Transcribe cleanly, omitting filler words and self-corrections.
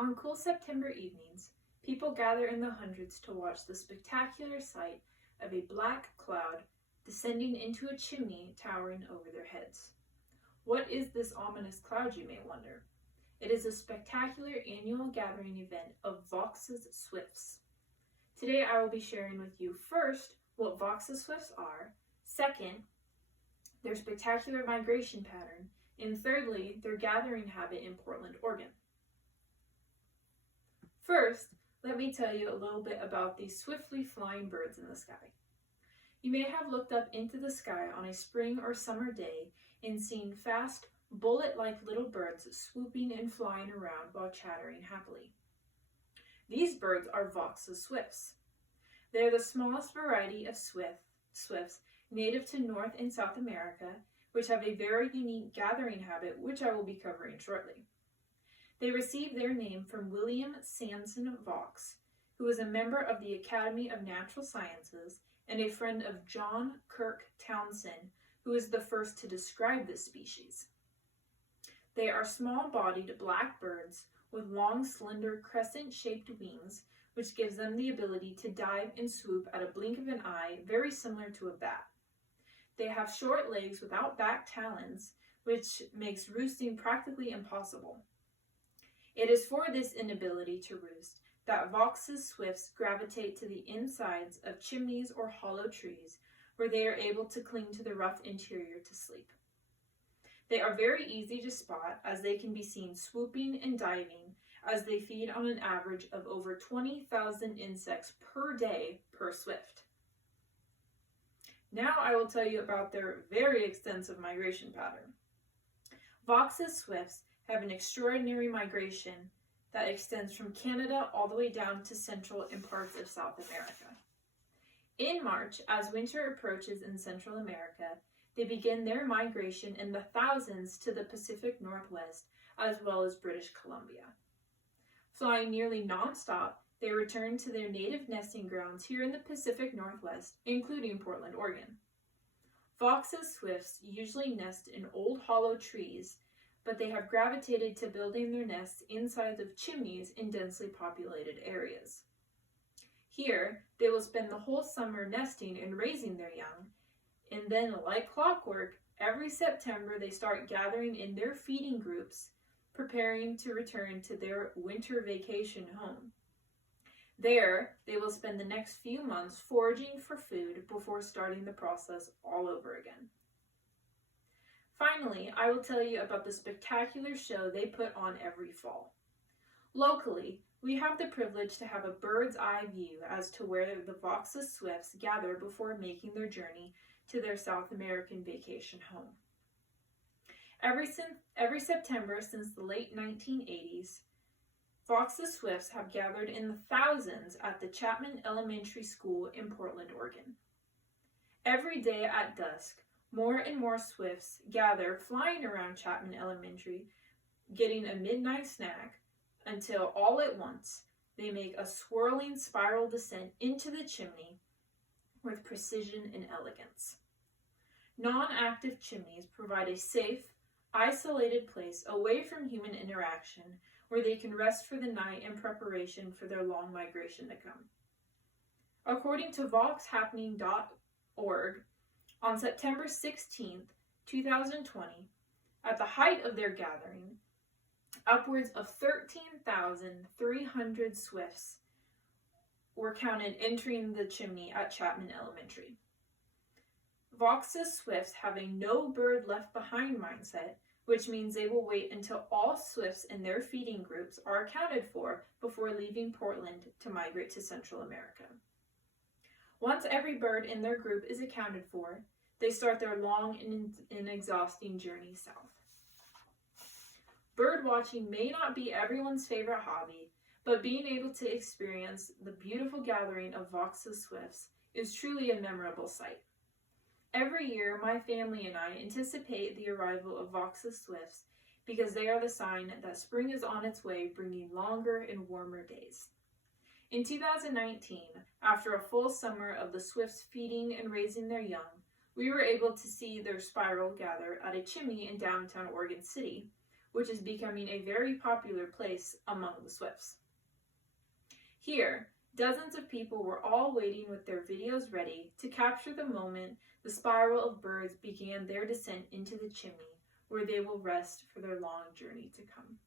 On cool September evenings, people gather in the hundreds to watch the spectacular sight of a black cloud descending into a chimney towering over their heads. What is this ominous cloud, you may wonder? It is a spectacular annual gathering event of Vox's Swifts. Today I will be sharing with you first what Vox's Swifts are, second, their spectacular migration pattern, and thirdly, their gathering habit in Portland, Oregon. First, let me tell you a little bit about these swiftly flying birds in the sky. You may have looked up into the sky on a spring or summer day and seen fast, bullet-like little birds swooping and flying around while chattering happily. These birds are Vox's Swifts. They are the smallest variety of swifts native to North and South America, which have a very unique gathering habit, which I will be covering shortly. They received their name from William Sanson Vox, who was a member of the Academy of Natural Sciences and a friend of John Kirk Townsend, who was the first to describe this species. They are small-bodied black birds with long, slender, crescent-shaped wings, which gives them the ability to dive and swoop at a blink of an eye, very similar to a bat. They have short legs without back talons, which makes roosting practically impossible. It is for this inability to roost that Vox's Swifts gravitate to the insides of chimneys or hollow trees, where they are able to cling to the rough interior to sleep. They are very easy to spot, as they can be seen swooping and diving as they feed on an average of over 20,000 insects per day per swift. Now I will tell you about their very extensive migration pattern. Vox's Swifts have an extraordinary migration that extends from Canada all the way down to Central and parts of South America. In March, as winter approaches in Central America, they begin their migration in the thousands to the Pacific Northwest as well as British Columbia. Flying nearly non-stop, they return to their native nesting grounds here in the Pacific Northwest, including Portland, Oregon. Vox's Swifts usually nest in old hollow trees, but they have gravitated to building their nests inside of chimneys in densely populated areas. Here, they will spend the whole summer nesting and raising their young, and then, like clockwork, every September they start gathering in their feeding groups, preparing to return to their winter vacation home. There, they will spend the next few months foraging for food before starting the process all over again. Finally, I will tell you about the spectacular show they put on every fall. Locally, we have the privilege to have a bird's eye view as to where the Vox's Swifts gather before making their journey to their South American vacation home. Every September since the late 1980s, Vox's Swifts have gathered in the thousands at the Chapman Elementary School in Portland, Oregon. Every day at dusk, more and more swifts gather flying around Chapman Elementary, getting a midnight snack, until all at once they make a swirling spiral descent into the chimney with precision and elegance. Non-active chimneys provide a safe, isolated place away from human interaction where they can rest for the night in preparation for their long migration to come. According to voxhappening.org, on September 16, 2020, at the height of their gathering, upwards of 13,300 swifts were counted entering the chimney at Chapman Elementary. Vox's Swifts have a no bird left behind mindset, which means they will wait until all swifts in their feeding groups are accounted for before leaving Portland to migrate to Central America. Once every bird in their group is accounted for, they start their long and exhausting journey south. Bird watching may not be everyone's favorite hobby, but being able to experience the beautiful gathering of Vox's Swifts is truly a memorable sight. Every year, my family and I anticipate the arrival of Vox's Swifts because they are the sign that spring is on its way, bringing longer and warmer days. In 2019, after a full summer of the swifts feeding and raising their young, we were able to see their spiral gather at a chimney in downtown Oregon City, which is becoming a very popular place among the swifts. Here, dozens of people were all waiting with their videos ready to capture the moment the spiral of birds began their descent into the chimney, where they will rest for their long journey to come.